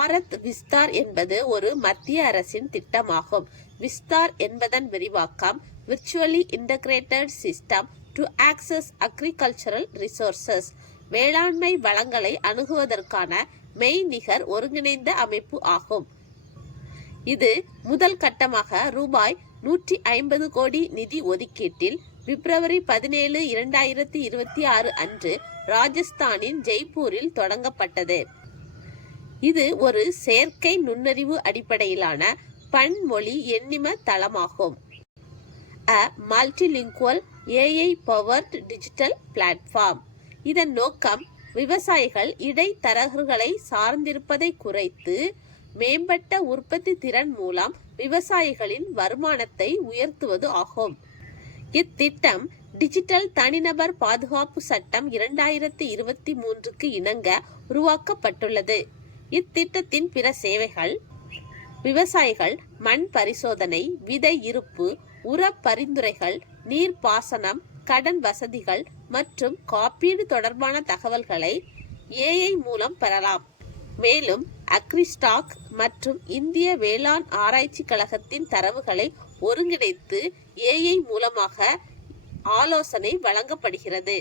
பாரத் விஸ்தார் என்பது ஒரு மத்திய அரசின் திட்டமாகும். விஸ்தார் என்பதன் விரிவாக்கம் virtually integrated system to access agricultural resources, வேளாண்மை வளங்களை அணுகுவதற்கான மெய்நிகர் ஒருங்கிணைந்த அமைப்பு ஆகும். இது முதல் கட்டமாக ரூபாய் 150 கோடி நிதி ஒதுக்கீட்டில் பிப்ரவரி 17, 2026 அன்று ராஜஸ்தானின் ஜெய்ப்பூரில் தொடங்கப்பட்டது. இது ஒரு செயற்கை நுண்ணறிவு அடிப்படையிலான பன்மொழி எண்ணிம தளமாகும். A multilingual AI powered digital platform. இதன் நோக்கம் விவசாயிகள் இடைத்தரகர்களை சார்ந்திருப்பதை குறைத்து மேம்பட்ட உற்பத்தி திறன் மூலம் விவசாயிகளின் வருமானத்தை உயர்த்துவது ஆகும். இத்திட்டம் டிஜிட்டல் தனிநபர் பாதுகாப்பு சட்டம் 2023க்கு இணங்க உருவாக்கப்பட்டுள்ளது. இத்திட்டத்தின் பிற சேவைகள் விவசாயிகள் மண் பரிசோதனை, விதை இருப்பு, உர பரிந்துரைகள், நீர்ப்பாசனம், கடன் வசதிகள் மற்றும் காப்பீடு தொடர்பான தகவல்களை AI மூலம் பெறலாம். மேலும் அக்ரிஸ்டாக் மற்றும் இந்திய வேளாண் ஆராய்ச்சி கழகத்தின் தரவுகளை ஒருங்கிணைத்து AI மூலமாக ஆலோசனை வழங்கப்படுகிறது.